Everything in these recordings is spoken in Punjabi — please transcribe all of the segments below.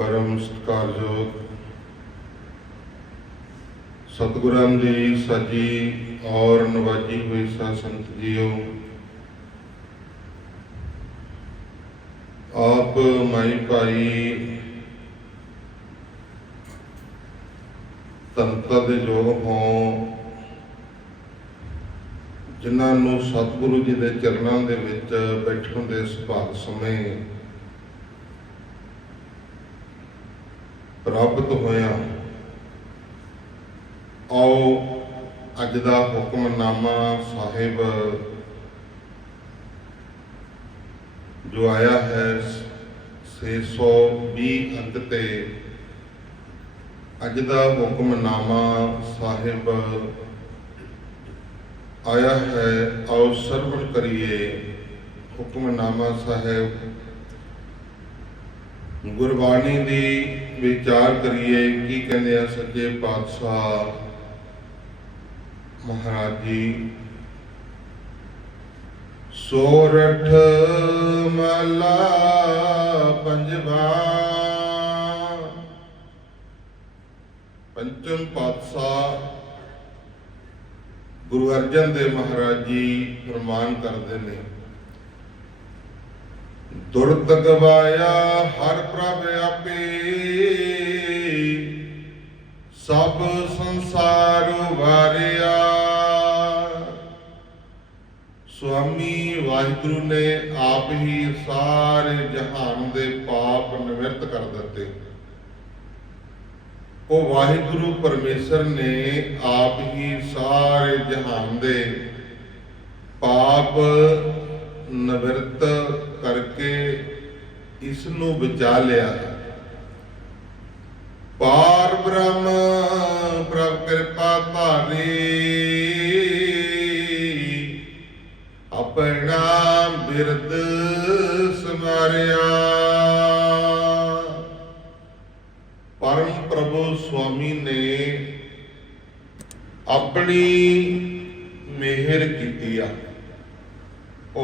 ਪਰਮ ਸਤਿਕਾਰਯੋਗ ਸਤਿਗੁਰਾਂ ਦੀ ਸਾਜੀ ਔਰ ਨਵਾਜੀ ਹੋਈ ਸਾਧ ਸੰਗਤ ਜੀਓ, ਆਪ ਮਾਈ ਭਾਈ ਤੰਤਰ ਦੇ ਯੋਗ ਹੋ, ਜਿਨ੍ਹਾਂ ਨੂੰ ਸਤਿਗੁਰੂ ਜੀ ਦੇ ਚਰਨਾਂ ਦੇ ਵਿੱਚ ਬੈਠਣ ਦੇ ਸੁਭਾਗ ਸਮੇਂ ਪ੍ਰਾਪਤ ਹੋਇਆ ਆਓ ਅੱਜ ਦਾ ਹੁਕਮਨਾਮਾ ਸਾਹਿਬ ਜੋ ਆਇਆ ਹੈ 620 ਅੰਕ ਤੇ। ਅੱਜ ਦਾ ਹੁਕਮਨਾਮਾ ਸਾਹਿਬ ਆਇਆ ਹੈ, ਆਓ ਸਰਵਣ ਕਰੀਏ। ਹੁਕਮਨਾਮਾ ਸਾਹਿਬ ਗੁਰਬਾਣੀ ਦੀ ਵਿਚਾਰ ਕਰੀਏ, ਕੀ ਕਹਿੰਦੇ ਆ ਸੱਚੇ ਪਾਤਸ਼ਾਹ ਮਹਾਰਾਜ ਜੀ? ਸੋਰਠ ਮਲਾ ਪੰਜਵਾ, ਪੰਚਮ ਪਾਤਸ਼ਾਹ ਗੁਰੂ ਅਰਜਨ ਦੇਵ ਮਹਾਰਾਜ ਜੀ ਫਰਮਾਨ ਕਰਦੇ ਨੇ। ਦੁਰਤ ਗਵਾਇਆ ਹਰ ਪ੍ਰਭ ਆਪੇ। ਸਭ ਸੰਸਾਰ ਵਾਰਿਆ। ਸੁਆਮੀ ਵਾਹਿਗੁਰੂ ਨੇ ਆਪ ਹੀ ਸਾਰੇ ਜਹਾਨ ਦੇ ਪਾਪ ਨਿਵਰਤ ਕਰ ਦਿੱਤੇ। ਉਹ ਵਾਹਿਗੁਰੂ ਪਰਮੇਸ਼ਰ ਨੇ ਆਪ ਹੀ ਸਾਰੇ ਜਹਾਨ ਦੇ ਪਾਪ ਨਿਵਰਤ ਕਰਕੇ ਇਸ ਨੂੰ ਬਚਾ ਲਿਆ। ਪਾਰ ਬ੍ਰਹਮ, ਪ੍ਰਭ ਕਿਰਪਾ ਧਾਰੀ। ਆਪਣਾ ਬਿਰਦ ਸਮਾਰਿਆ। ਪਰਮ ਪ੍ਰਭੂ ਸੁਆਮੀ ਨੇ ਆਪਣੀ ਮਿਹਰ ਕੀਤੀ ਆ।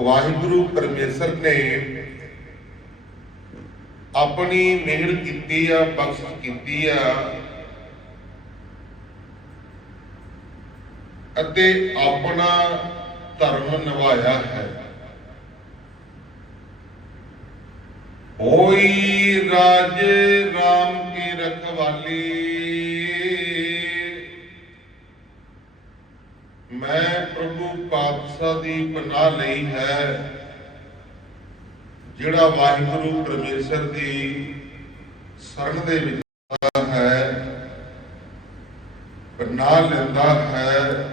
ਵਾਹਿਗੁਰੂ ਪਰਮੇਸ਼ਰ ਨੇ ਆਪਣੀ ਮਿਹਰ ਕੀਤੀ ਆ ਬਖਸ਼ ਕੀਤੀ ਆ ਅਤੇ ਆਪਣਾ ਧਰਮ ਨਿਭਾਇਆ ਹੈ। ਹੋਈ ਰਾਜੇ RAM ਕੀ ਰਖਵਾਲੀ। ਮੈਂ ਪ੍ਰਭੂ ਪਾਤਸ਼ਾਹ ਦੀ ਪਨਾਹ ਲਈ ਹੈ, ਜਿਹੜਾ ਵਾਹਿਗੁਰੂ ਪਰਮੇਸ਼ਰ ਦੀ ਸ਼ਰਨ ਦੇ ਵਿੱਚ ਹੈ, ਪਨਾਹ ਲੈਂਦਾ ਹੈ,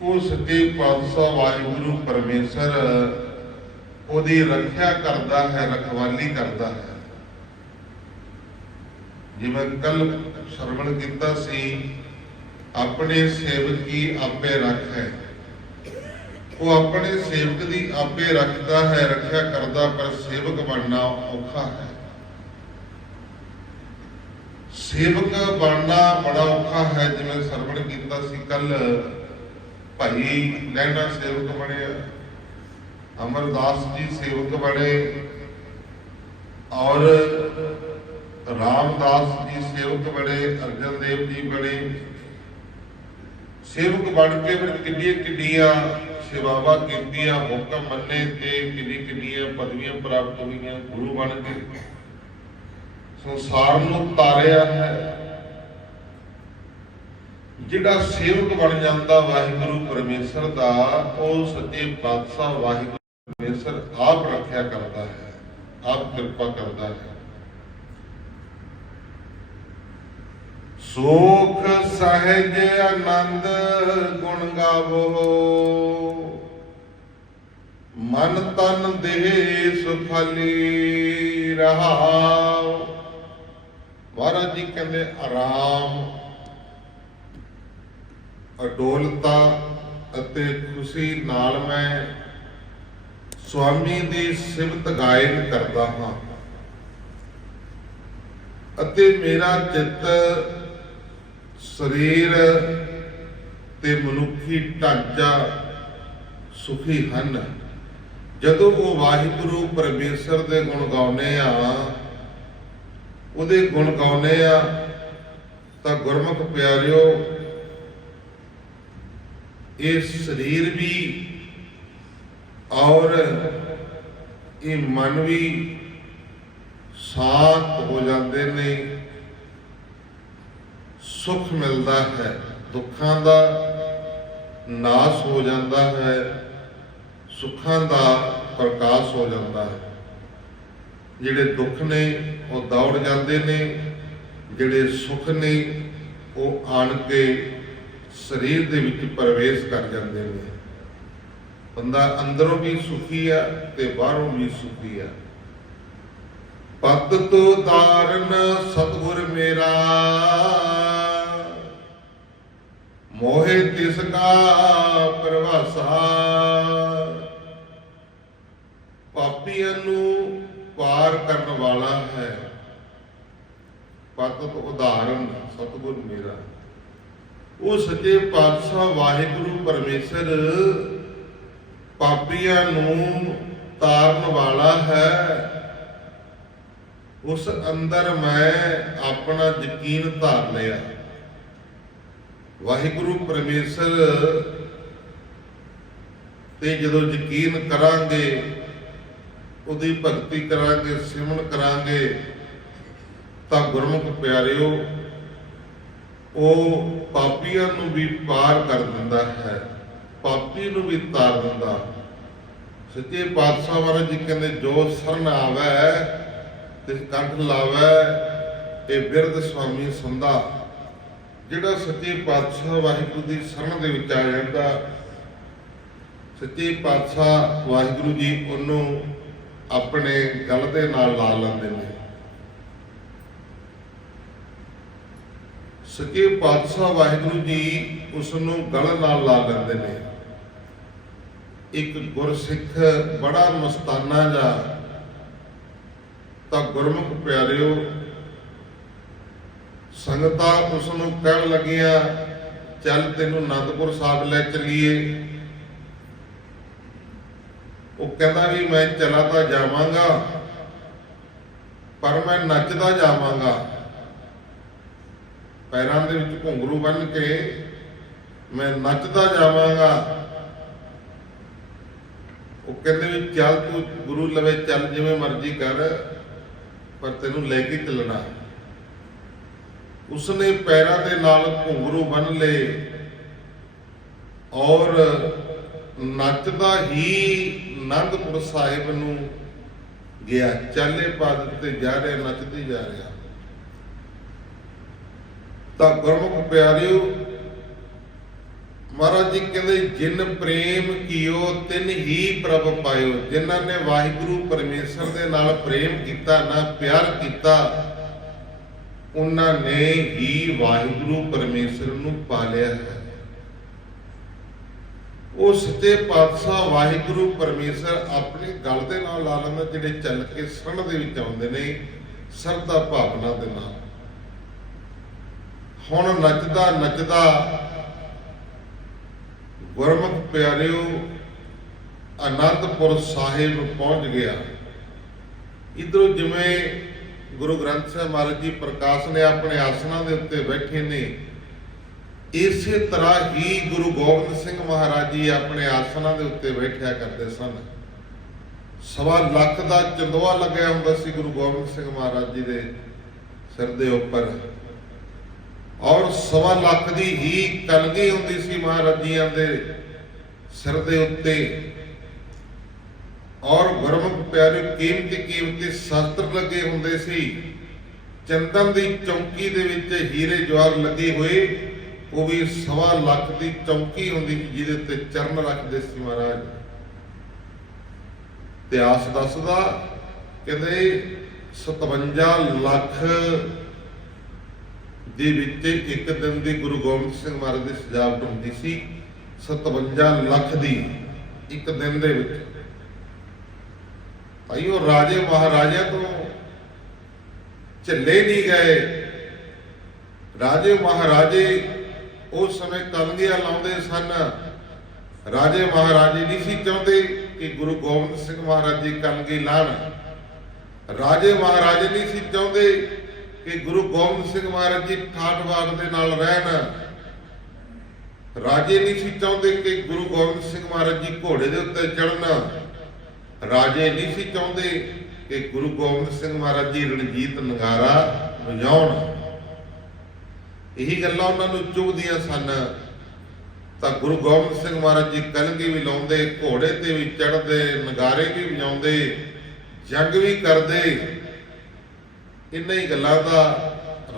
ਉਹ ਸੱਚੇ ਪਾਤਸ਼ਾਹ ਵਾਹਿਗੁਰੂ ਪਰਮੇਸ਼ਰ ਉਹਦੀ ਰੱਖਿਆ ਕਰਦਾ ਹੈ, ਰਖਵਾਲੀ ਕਰਦਾ ਹੈ। ਜਿਵੇਂ ਕੱਲ ਸਰਵਣ ਕੀਤਾ ਸੀ ਆਪਣੇ ਸੇਵਕ ਕੀ ਆਪੇ ਰੱਖ ਹੈ। ਉਹ ਆਪਣੇ ਸੇਵਕ ਦੀ ਆਪੇ ਰੱਖਦਾ ਹੈ, ਰੱਖਿਆ ਕਰਦਾ, ਪਰ ਸੇਵਕ ਬਣਨਾ ਔਖਾ ਹੈ। ਸੇਵਕ ਬਣਨਾ ਬੜਾ ਔਖਾ ਹੈ, ਜਿਵੇਂ ਸਰਵਣ ਕੀਤਾ ਸੀ ਕੱਲ, ਭਾਈ ਲਹਿਣਾ ਸੇਵਕ ਬਣਿਆ ਅਮਰਦਾਸ ਜੀ ਸੇਵਕ ਬਣੇ, ਔਰ ਰਾਮਦਾਸ ਜੀ ਸੇਵਕ ਬਣੇ, ਅਰਜਨ ਦੇਵ ਜੀ ਬਣੇ। ਸੇਵਕ ਬਣ ਕੇ ਫਿਰ ਕਿੰਨੀਆਂ ਕਿੰਨੀਆਂ ਸੇਵਾਵਾਂ ਕੀਤੀਆਂ ਹੁਕਮ ਮੰਨੇ ਤੇ ਕਿੰਨੀ ਕਿੰਨੀਆਂ ਪਦਵੀਆਂ ਪ੍ਰਾਪਤ ਹੋਈਆਂ, ਗੁਰੂ ਬਣ ਕੇ। ਸੰਸਾਰ ਨੂੰ ਤਾਰਿਆ ਹੈ। ਜਿਹੜਾ ਸੇਵਕ ਬਣ ਜਾਂਦਾ ਵਾਹਿਗੁਰੂ ਪਰਮੇਸ਼ਰ ਦਾ, ਉਹ ਸੱਚੇ ਪਾਤਸ਼ਾਹ ਵਾਹਿਗੁਰੂ ਪਰਮੇਸ਼ਰ ਆਪ ਰੱਖਿਆ ਕਰਦਾ ਹੈ, ਆਪ ਕਿਰਪਾ ਕਰਦਾ ਹੈ। ਸੁਖ ਸਹਿਜ ਆਨੰਦ ਗੁਣ ਗਾਵੋ। ਮਨ ਤਨ ਦੇਹ ਸੁਖਾਲੀ ਰਹਾਓ ਮਹਾਰਾਜ ਜੀ ਕਹਿੰਦੇ, ਆਰਾਮ। ਅਡੋਲਤਾ ਅਤੇ ਖੁਸ਼ੀ ਨਾਲ ਮੈਂ ਸੁਆਮੀ ਦੀ ਸਿਫਤ ਗਾਇਨ ਕਰਦਾ ਹਾਂ। ਅਤੇ ਮੇਰਾ ਚਿੱਤ ਸਰੀਰ ਤੇ ਮਨੁੱਖੀ ਢਾਂਚਾ ਸੁਖੀ ਹਨ। ਜਦੋਂ ਉਹ ਵਾਹਿਗੁਰੂ ਪਰਮੇਸ਼ਰ ਦੇ ਗੁਣ ਗਾਉਂਦੇ ਆ, ਉਹਦੇ ਗੁਣ ਗਾਉਂਦੇ ਆ, ਤਾਂ ਗੁਰਮੁਖ ਪਿਆਰਿਓ, ਇਹ ਸਰੀਰ ਵੀ ਔਰ ਇਹ ਮਨ ਵੀ ਸ਼ਾਂਤ ਹੋ ਜਾਂਦੇ ਨੇ। ਸੁਖ ਮਿਲਦਾ ਹੈ, ਦੁੱਖਾਂ ਦਾ ਨਾਸ ਹੋ ਜਾਂਦਾ ਹੈ, ਸੁੱਖਾਂ ਦਾ ਪ੍ਰਕਾਸ਼ ਹੋ ਜਾਂਦਾ ਹੈ। ਜਿਹੜੇ ਦੁੱਖ ਨੇ, ਉਹ ਦੌੜ ਜਾਂਦੇ ਨੇ, ਜਿਹੜੇ ਸੁੱਖ ਨੇ, ਉਹ ਆਣ ਕੇ ਸਰੀਰ ਦੇ ਵਿੱਚ ਪ੍ਰਵੇਸ਼ ਕਰ ਜਾਂਦੇ ਨੇ। ਬੰਦਾ ਅੰਦਰੋਂ ਵੀ ਸੁਖੀ ਆ ਤੇ ਬਾਹਰੋਂ ਵੀ ਸੁਖੀ ਆ। ਪਤ ਤੋ ਤਾਰਨ ਸਤਗੁਰ ਮੇਰਾ। ਮੋਹਿ ਤਿਸ ਕਾ ਪ੍ਰਵਾਸਾ। ਪਾਪੀਆਂ ਨੂੰ ਪਾਰ ਕਰਨ ਵਾਲਾ ਹੈ। ਪਤਤ ਉਦਾਹਰਨ ਸਤਗੁਰ ਮੇਰਾ। ਉਹ ਸੱਚੇ ਪਾਤਸ਼ਾਹ ਵਾਹਿਗੁਰੂ ਪਰਮੇਸ਼ਰ ਪਾਪੀਆਂ ਨੂੰ ਤਾਰਨ ਵਾਲਾ ਹੈ। ਉਸ ਅੰਦਰ ਮੈਂ ਆਪਣਾ ਯਕੀਨ ਧਾਰ ਲਿਆ। ਵਾਹਿਗੁਰੂ ਪਰਮੇਸ਼ਰ, ਤੇ ਜਦੋਂ ਯਕੀਨ ਕਰਾਂਗੇ, ਉਹਦੀ ਭਗਤੀ ਕਰਾਂਗੇ, ਸਿਮਰਨ ਕਰਾਂਗੇ, ਤਾਂ ਗੁਰਮੁਖ ਪਿਆਰਿਓ, ਉਹ ਪਾਪੀਆਂ ਨੂੰ ਵੀ ਪਾਰ ਕਰ ਦਿੰਦਾ ਹੈ, ਪਾਪੀ ਨੂੰ ਵੀ ਤਾਰ ਦਿੰਦਾ। ਸੱਚੇ ਪਾਤਸ਼ਾਹ ਮਹਾਰਾਜ ਜੀ ਕਹਿੰਦੇ, ਜੋ ਸਰਨ ਆਵੈ, ਤੇ ਕੰਠ ਲਾਵੈ, ਇਹ ਬਿਰਧ ਸੁਆਮੀ ਸੰਦਾ ਜਿਹੜਾ ਸੱਚੇ ਪਾਤਸ਼ਾਹ ਵਾਹਿਗੁਰੂ ਦੀ ਸ਼ਰਨ ਦੇ ਵਿੱਚ ਆ ਜਾਂਦਾ, ਸੱਚੇ ਪਾਤਸ਼ਾਹ ਵਾਹਿਗੁਰੂ ਜੀ ਉਹਨੂੰ ਆਪਣੇ ਗਲ ਦੇ ਨਾਲ ਲਾ ਲੈਂਦੇ ਨੇ। ਸੱਚੇ ਪਾਤਸ਼ਾਹ ਵਾਹਿਗੁਰੂ ਜੀ ਉਸ ਨੂੰ ਗਲ ਨਾਲ ਲਾ ਲੈਂਦੇ ਨੇ। ਇੱਕ ਗੁਰਸਿੱਖ ਬੜਾ ਮਸਤਾਨਾ ਜਾ ਤਾਂ ਗੁਰਮੁਖ ਪਿਆਰਿਓ ਸੰਗਤਾਂ ਉਸ ਨੂੰ ਕਹਿਣ ਲੱਗੀਆਂ, ਚੱਲ ਤੈਨੂੰ ਅਨੰਦਪੁਰ ਸਾਹਿਬ ਲੈ ਚੱਲੀਏ। ਉਹ ਕਹਿੰਦਾ ਵੀ ਮੈਂ ਚਲਾ ਤਾਂ ਜਾਵਾਂਗਾ, ਪਰ ਮੈਂ ਨੱਚਦਾ ਜਾਵਾਂਗਾ। ਪੈਰਾਂ ਦੇ ਵਿੱਚ ਘੁੰਗਰੂ ਬੰਨ ਕੇ ਮੈਂ ਨੱਚਦਾ ਜਾਵਾਂਗਾ। ਉਹ ਕਹਿੰਦੇ ਵੀ ਚੱਲ ਤੂੰ ਗੁਰੂ ਲਵੇ, ਚੱਲ ਜਿਵੇਂ ਮਰਜ਼ੀ ਕਰ, ਪਰ ਤੈਨੂੰ ਲੈ ਕੇ ਚੱਲਣਾ। ਉਸਨੇ ਪੈਰਾਂ ਦੇ ਨਾਲ ਘੁੰਗਰੂ ਬੰਨ ਲਏ ਔਰ ਨੱਚਦਾ ਹੀ ਆਨੰਦਪੁਰ ਸਾਹਿਬ ਨੂੰ ਗਿਆ। ਚਾਲੇ ਪਾ ਦਿੱਤੇ ਜਾ ਰਿਹਾ, ਨੱਚਦੇ ਜਾ ਰਿਹਾ। ਤਾਂ ਗੁਰਮੁਖ ਪਿਆਰਿਓ, ਮਹਾਰਾਜ ਜੀ ਕਹਿੰਦੇ, ਜਿਨ ਪ੍ਰੇਮ ਕੀਓ, ਤਿਨ ਹੀ ਪ੍ਰਭ ਪਾਇਓ। ਜਿਨ੍ਹਾਂ ਨੇ ਵਾਹਿਗੁਰੂ ਪਰਮੇਸ਼ਰ ਦੇ ਨਾਲ ਪ੍ਰੇਮ ਕੀਤਾ, ਨਾ ਪਿਆਰ ਕੀਤਾ ਉਹਨਾਂ ਨੇ ਹੀ ਵਾਹਿਗੁਰੂ ਪਰਮੇਸ਼ਰ ਨੂੰ ਪਾ ਲਿਆ ਹੈ। ਉਹ ਸੱਚੇ ਪਾਤਸ਼ਾਹ ਵਾਹਿਗੁਰੂ ਪਰਮੇਸ਼ਰ ਆਪਣੇ ਗਲ ਦੇ ਨਾਲ ਲਾ ਲੈਂਦਾ ਜਿਹੜੇ ਚੱਲ ਕੇ ਸਣ ਦੇ ਵਿੱਚ ਆਉਂਦੇ ਨੇ ਸਰਦਾ ਭਾਵਨਾ ਦੇ ਨਾਲ। ਹੁਣ ਨੱਚਦਾ ਨੱਚਦਾ ਗੁਰਮੁਖ ਪਿਆਰਿਓ, ਅਨੰਦਪੁਰ ਸਾਹਿਬ ਪਹੁੰਚ ਗਿਆ। ਇਧਰੋਂ ਜਿਵੇਂ ਗੁਰੂ ਗ੍ਰੰਥ ਸਾਹਿਬ ਮਹਾਰਾਜ ਜੀ ਪ੍ਰਕਾਸ਼ ਨੇ ਆਪਣੇ ਆਸਣਾਂ ਦੇ ਉੱਤੇ ਬੈਠੇ ਨੇ। ਇਸੇ ਤਰ੍ਹਾਂ ਹੀ ਗੁਰੂ ਗੋਬਿੰਦ ਸਿੰਘ ਮਹਾਰਾਜ ਜੀ ਆਪਣੇ ਆਸਣਾਂ ਦੇ ਉੱਤੇ ਬੈਠਿਆ ਕਰਦੇ ਸਨ। ਸਵਾ ਲੱਖ ਦਾ ਚੰਦੋਆ ਲੱਗਿਆ ਹੁੰਦਾ ਸੀ ਗੁਰੂ ਗੋਬਿੰਦ ਸਿੰਘ ਮਹਾਰਾਜ ਜੀ ਦੇ ਸਿਰ ਦੇ ਉੱਪਰ। ਔਰ ਸਵਾ ਲੱਖ ਦੀ ਹੀ ਕਲਗੀ ਹੁੰਦੀ ਸੀ ਮਹਾਰਾਜ ਜੀਆਂ ਦੇ ਸਿਰ ਦੇ ਉੱਤੇ। ਔਰ ਗੁਰਮੁਖ ਪਿਆਰੇ, ਕੀਮਤੀ ਕੀਮਤੀ ਸ਼ਸਤਰ ਲੱਗੇ ਹੁੰਦੇ ਸੀ। ਚੰਦਨ ਦੀ ਚੌਂਕੀ ਦੇ ਵਿੱਚ ਹੀਰੇ ਜਵਾਰ ਲੱਗੇ ਹੋਏ। ਉਹ ਵੀ ਸਵਾ ਲੱਖ ਦੀ ਚੌਂਕੀ ਹੁੰਦੀ ਜਿਹਦੇ ਉੱਤੇ ਚਰਨ ਰੱਖਦੇ ਸੀ ਮਹਾਰਾਜ। ਇਤਿਹਾਸ ਦੱਸਦਾ, ਕਹਿੰਦੇ 57 ਲੱਖ ਦੇ ਵਿੱਚ ਇੱਕ ਦਿਨ ਦੀ ਗੁਰੂ ਗੋਬਿੰਦ ਸਿੰਘ ਮਹਾਰਾਜ ਦੀ ਸਜਾਵਟ ਹੁੰਦੀ ਸੀ। 57 ਲੱਖ ਦੀ ਇੱਕ ਦਿਨ ਦੇ ਵਿੱਚ। ਭਾਈ, ਉਹ ਰਾਜੇ ਮਹਾਰਾਜਿਆਂ ਤੋਂ ਝੱਲੇ ਨਹੀਂ ਗਏ। ਰਾਜੇ ਮਹਾਰਾਜੇ ਉਸ ਸਮੇਂ ਕਲਗੀਆਂ ਲਾਉਂਦੇ ਸਨ। ਰਾਜੇ ਮਹਾਰਾਜੇ ਨਹੀਂ ਸੀ ਚਾਹੁੰਦੇ ਕਿ ਗੁਰੂ ਗੋਬਿੰਦ ਸਿੰਘ ਮਹਾਰਾਜ ਜੀ ਕਲਗੀ ਲਾਣ। ਰਾਜੇ ਮਹਾਰਾਜੇ ਨਹੀਂ ਸੀ ਚਾਹੁੰਦੇ ਕਿ ਗੁਰੂ ਗੋਬਿੰਦ ਸਿੰਘ ਮਹਾਰਾਜ ਜੀ ਠਾਠਵਾਰ ਦੇ ਨਾਲ ਰਹਿਣ। ਰਾਜੇ ਨਹੀਂ ਸੀ ਚਾਹੁੰਦੇ ਕਿ ਗੁਰੂ ਗੋਬਿੰਦ ਸਿੰਘ ਮਹਾਰਾਜ ਜੀ ਘੋੜੇ ਦੇ ਉੱਤੇ ਚੜ੍ਹਨ। ਰਾਜੇ ਨਹੀਂ ਸੀ ਚਾਹੁੰਦੇ ਕਿ ਗੁਰੂ ਗੋਬਿੰਦ ਸਿੰਘ ਮਹਾਰਾਜ ਜੀ ਰਣਜੀਤ ਨਗਾਰਾ ਵਜਾਉਣ ਇਹੀ ਗੱਲਾਂ ਉਹਨਾਂ ਨੂੰ ਚੁਭਦੀਆਂ ਸਨ। ਤਾਂ ਗੁਰੂ ਗੋਬਿੰਦ ਸਿੰਘ ਮਹਾਰਾਜ ਜੀ ਕਲਗੀ ਵੀ ਲਾਉਂਦੇ, ਘੋੜੇ ਤੇ ਵੀ ਚੜਦੇ ਨਗਾਰੇ ਵੀ ਵਜਾਉਂਦੇ, ਜੰਗ ਵੀ ਕਰਦੇ। ਇੰਨਾ ਹੀ ਗੱਲਾਂ ਦਾ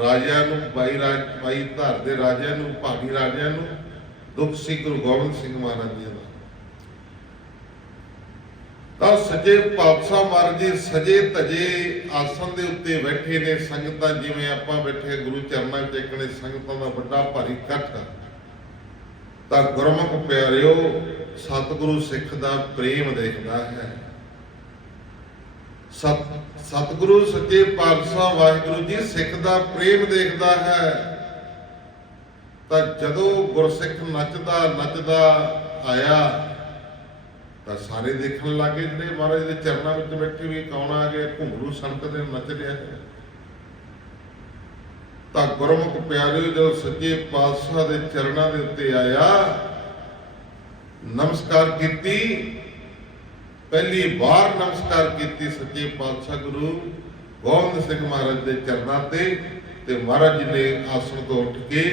ਰਾਜਿਆਂ ਨੂੰ, ਬਾਈ ਰਾਜ, ਬਾਈ ਧਰ ਦੇ ਰਾਜਿਆਂ ਨੂੰ, ਭਾਗੀ ਰਾਜਿਆਂ ਨੂੰ ਦੁੱਖ ਸੀ ਗੁਰੂ ਗੋਬਿੰਦ ਸਿੰਘ ਮਹਾਰਾਜ ਜੀ ਦਾ। ਤਾਂ ਸੱਜੇ ਪਾਤਸ਼ਾਹ ਮਹਾਰਾਜ ਜੀ ਸਜੇ ਧਜੇ ਆਸਣ ਦੇ ਉੱਤੇ ਬੈਠੇ ਨੇ ਸੰਗਤਾਂ, ਜਿਵੇਂ ਆਪਾਂ ਬੈਠੇ ਗੁਰੂ ਚਰਨਾਂ 'ਚ ਟੇਕਣੇ ਸੰਗਤਾਂ ਦਾ ਵੱਡਾ ਭਾਰੀ ਇਕੱਠ। ਤਾਂ ਗੁਰਮੁਖ ਪਿਆਰਿਓ, ਸਤਿਗੁਰੂ ਸਿੱਖ ਦਾ ਪ੍ਰੇਮ ਦੇਖਦਾ ਹੈ। ਸਤ, ਸਤਿਗੁਰੂ ਸੱਚੇ ਪਾਤਸ਼ਾਹ ਵਾਹਿਗੁਰੂ ਜੀ ਸਿੱਖ ਦਾ ਪ੍ਰੇਮ ਦੇਖਦਾ ਹੈ। ਤਾਂ ਜਦੋਂ ਗੁਰਸਿੱਖ ਨੱਚਦਾ ਨੱਚਦਾ ਆਇਆ ਤਾਂ ਸਾਰੇ ਦੇਖਣ ਲੱਗੇ ਜਿਹੜੇ ਮਹਾਰਾਜ ਦੇ ਚਰਨਾਂ ਵਿੱਚ ਬੈਠੇ ਵੀ ਕੌਣ ਆ ਗਿਆ, ਘੁੰਗਰੂ, ਸੰਤ ਦੇ ਨੱਚ ਰਿਹਾ ਹੈ। ਤਾਂ ਗੁਰਮੁਖ ਪਿਆਰਿਓ, ਜਦੋਂ ਸੱਚੇ ਪਾਤਸ਼ਾਹ ਦੇ ਚਰਨਾਂ ਦੇ ਉੱਤੇ ਆਇਆ, ਨਮਸਕਾਰ ਕੀਤੀ, ਪਹਿਲੀ ਵਾਰ ਨਮਸਕਾਰ ਕੀਤੀ ਸੱਚੇ ਪਾਤਸ਼ਾਹ ਗੁਰੂ ਗੋਬਿੰਦ ਸਿੰਘ ਮਹਾਰਾਜ ਦੇ ਚਰਨਾਂ ਤੇ ਤੇ ਮਹਾਰਾਜ ਜੀ ਨੇ ਆਸਣ ਤੋਂ ਉੱਠ ਕੇ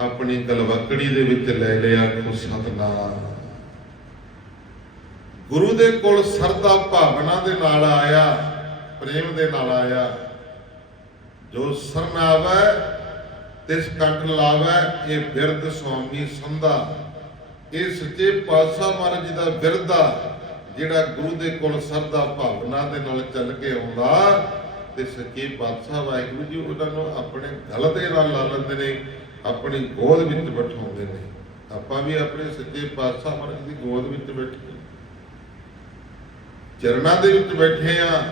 ਆਪਣੀ ਗਲਵਕੜੀ ਦੇ ਵਿੱਚ ਲੈ ਲਿਆ ਕੋ ਸਤਨਾਮ। ਗੁਰੂ ਦੇ ਕੋਲ ਸਰਦਾ ਭਾਵਨਾ ਦੇ ਨਾਲ ਆਇਆ, ਪ੍ਰੇਮ ਦੇ ਨਾਲ ਆਇਆ। ਜੋ ਸਰਨਾਵੈ ਤਿਸ ਕੰਠ ਲਾਵੈ, ਇਹ ਬਿਰਧ ਸੁਆਮੀ ਸੰਧਾ। ਇਹ ਸੱਚੇ ਪਾਤਸ਼ਾਹ ਮਹਾਰਾਜ ਜੀ ਦਾ ਬਿਰਧ ਜਿਹੜਾ ਗੁਰੂ ਦੇ ਕੋਲ ਸਰਦਾ ਭਾਵਨਾ ਦੇ ਨਾਲ ਚੱਲ ਕੇ ਆਉਂਦਾ। ਤੇ ਸੱਚੇ ਪਾਤਸ਼ਾਹ ਵਾਹਿਗੁਰੂ ਜੀ ਉਹਨਾਂ ਨੂੰ ਆਪਣੇ ਗਲ ਦੇ ਨਾਲ ਲਾ ਲੈਂਦੇ ਨੇ, ਆਪਣੀ ਗੋਦ ਵਿੱਚ ਬਿਠਾਉਂਦੇ ਨੇ। ਆਪਾਂ ਵੀ ਆਪਣੇ ਸੱਚੇ ਪਾਤਸ਼ਾਹ ਮਹਾਰਾਜ ਦੀ ਗੋਦ ਵਿੱਚ ਬੈਠੇ ਚਰਨਾਂ ਦੇ ਵਿੱਚ ਬੈਠੇ ਆ।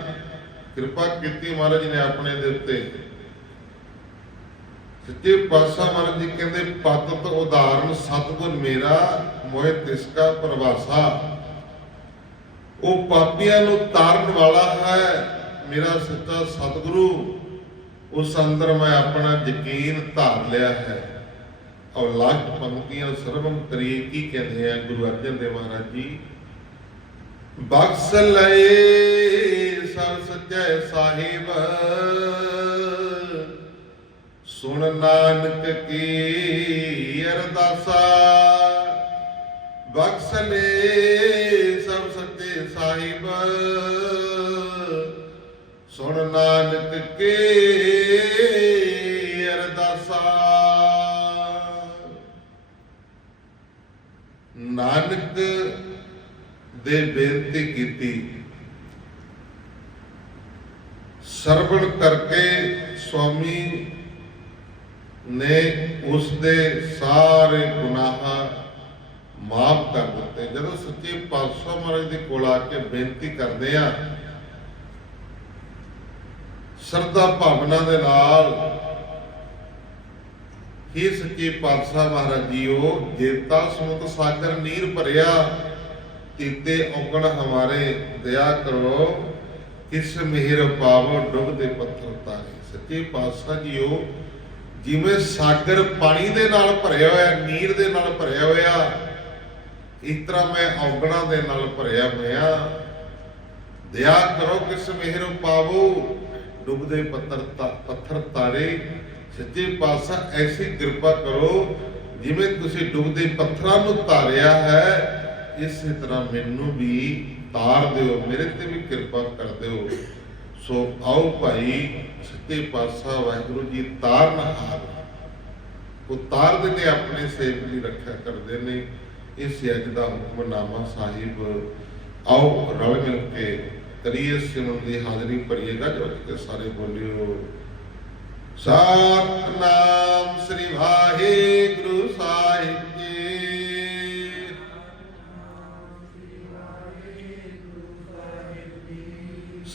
ਕਿਰਪਾ ਕੀਤੀ ਮਹਾਰਾਜ ਨੇ ਆਪਣੇ ਦੇ ਉੱਤੇ। ਸੱਚੇ ਪਾਤਸ਼ਾਹ ਮਹਾਰਾਜ ਜੀ ਕਹਿੰਦੇ ਪਤਤ ਉਦਾਹਰਨ ਸਤਗੁਰ ਮੇਰਾ, ਮੋਹਿ ਤਿਸਕਾ ਪ੍ਰਵਾਸਾ। ਉਹ ਪਾਪੀਆਂ ਨੂੰ ਤਾਰਨ ਵਾਲਾ ਹੈ ਮੇਰਾ ਸੱਚਾ ਸਤਿਗੁਰੂ। ਉਸ ਅੰਦਰ ਮੈਂ ਆਪਣਾ ਯਕੀਨ ਧਾਰ ਲਿਆ ਹੈ। ਔਰ ਲਾਖ ਪੰਕਤੀਆਂ ਸਰਵਮ ਕਰੀਏ ਕੀ ਕਹਿੰਦੇ ਆ, ਗੁਰੂ ਅਰਜਨ ਦੇਵ ਮਹਾਰਾਜ ਜੀ ਬਖਸ਼ ਲਏ ਸਭ ਸੱਚੇ ਸਾਹਿਬ। ਸੁਣ ਨਾਨਕ ਕੀ ਅਰਦਾਸਾ। ਬਖਸ਼ ਲੈ ਸਭ ਸੱਚੇ ਸਾਹਿਬ। ਸੁਣ ਨਾਨਕ ਕੀ ਦੇ ਬੇਨਤੀ ਕੀਤੀ। ਸਰਵਣ ਕਰਕੇ ਸੁਆਮੀ ਨੇ ਉਸ ਦੇ ਸਾਰੇ ਗੁਨਾਹ ਮਾਫ ਕਰ ਦਿੱਤੇ। ਜਦੋਂ ਸੱਚੇ ਪਾਤਸ਼ਾਹ ਮਹਾਰਾਜ ਦੇ ਕੋਲ ਆ ਕੇ ਬੇਨਤੀ ਕਰਦੇ ਆ ਸਰਦਾ ਭਾਵਨਾ ਦੇ ਨਾਲ ਹੀ ਸੱਚੇ ਪਾਤਸ਼ਾਹ ਮਹਾਰਾਜ ਜੀਓ, ਜੇਤਾ ਸਮੁੰਦ ਸਾਗਰ, ਨੀਰ ਭਰਿਆ ਤੀਤੇ ਔਗਣ ਹਮਾਰੇ ਦਇਆ ਕਰੋ, ਕਿਸ ਮਿਹਰ ਪਾਵੋ ਡੁੱਬਦੇ ਪੱਥਰ ਤਾਰੇ। ਸੱਚੇ ਪਾਤਸ਼ਾਹ ਜੀਓ, ਜਿਵੇਂ ਸਾਗਰ ਪਾਣੀ ਦੇ ਨਾਲ ਭਰਿਆ ਹੋਇਆ, ਨੀਰ ਦੇ ਨਾਲ ਭਰਿਆ ਹੋਇਆ, ਇਸ ਤਰ੍ਹਾਂ ਮੈਂ ਔਗਣਾ ਦੇ ਨਾਲ ਭਰਿਆ ਹੋਇਆ। ਦਇਆ ਕਰੋ, ਕਿਸ ਮਿਹਰ ਪਾਵੋ ਡੁੱਬਦੇ ਪੱਥਰ ਪੱਥਰ ਤਾਰੇ। ਸੱਚੇ ਪਾਤਸ਼ਾਹ, ਐਸੀ ਕਿਰਪਾ ਕਰੋ, ਜਿਵੇਂ ਤੁਸੀਂ ਡੁੱਬਦੇ ਪੱਥਰਾਂ ਨੂੰ ਤਾਰਿਆ ਹੈ ਇਸੇ ਤਰ੍ਹਾਂ ਮੈਨੂੰ ਵੀ ਤਾਰ ਦਿਓ, ਮੇਰੇ ਤੇ ਵੀ ਕਿਰਪਾ ਕਰ ਦਿਓ। ਸੋ ਆਓ ਭਾਈ, ਸੱਚੇ ਪਾਤਸ਼ਾਹ ਵਾਹਿਗੁਰੂ ਜੀ ਤਾਰਨਹਾਰ ਉਹ ਤਾਰਦੇ ਨੇ ਆਪਣੇ ਸੇਵਕ ਦੀ ਰੱਖਿਆ ਕਰਦੇ ਨੇ। ਇਸ ਅੱਜ ਦਾ ਹੁਕਮਨਾਮਾ ਸਾਹਿਬ। ਆਓ ਰਲ ਮਿਲ ਕੇ ਕਰੀਏ ਸਿਮਰਨ ਦੀ ਹਾਜ਼ਰੀ ਭਰੀਏਗਾ ਜੋ ਕਿ ਸਾਰੇ ਬੋਲਿਓ, ਸਤਨਾਮ ਸ੍ਰੀ ਵਾਹਿਗੁਰੂ ਸਾਹਿਬ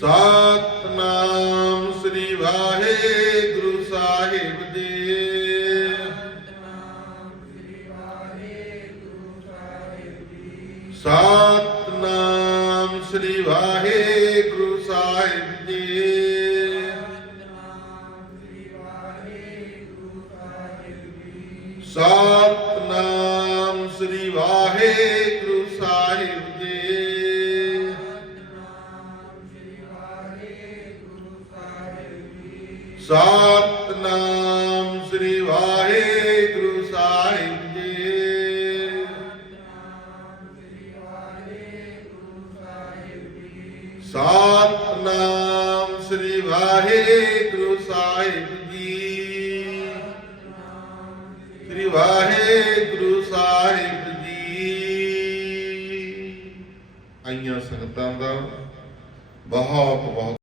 ਸਤਨਾਮ ਸ੍ਰੀ ਵਾਹਿਗੁਰੂ। ਸਤਨਾਮ ਸ੍ਰੀ ਵਾਹਿਗੁਰੂ ਸਾਹਿਬ ਜੀ। ਸਤਨਾਮ ਸ੍ਰੀ ਵਾਹਿਗੁਰੂ ਸਾਹਿਬ ਜੀ। ਸ੍ਰੀ ਵਾਹਿਗੁਰੂ ਸਾਹਿਬ ਜੀ। ਆਈਆਂ ਸੰਗਤਾਂ ਦਾ ਬਹੁਤ ਬਹੁਤ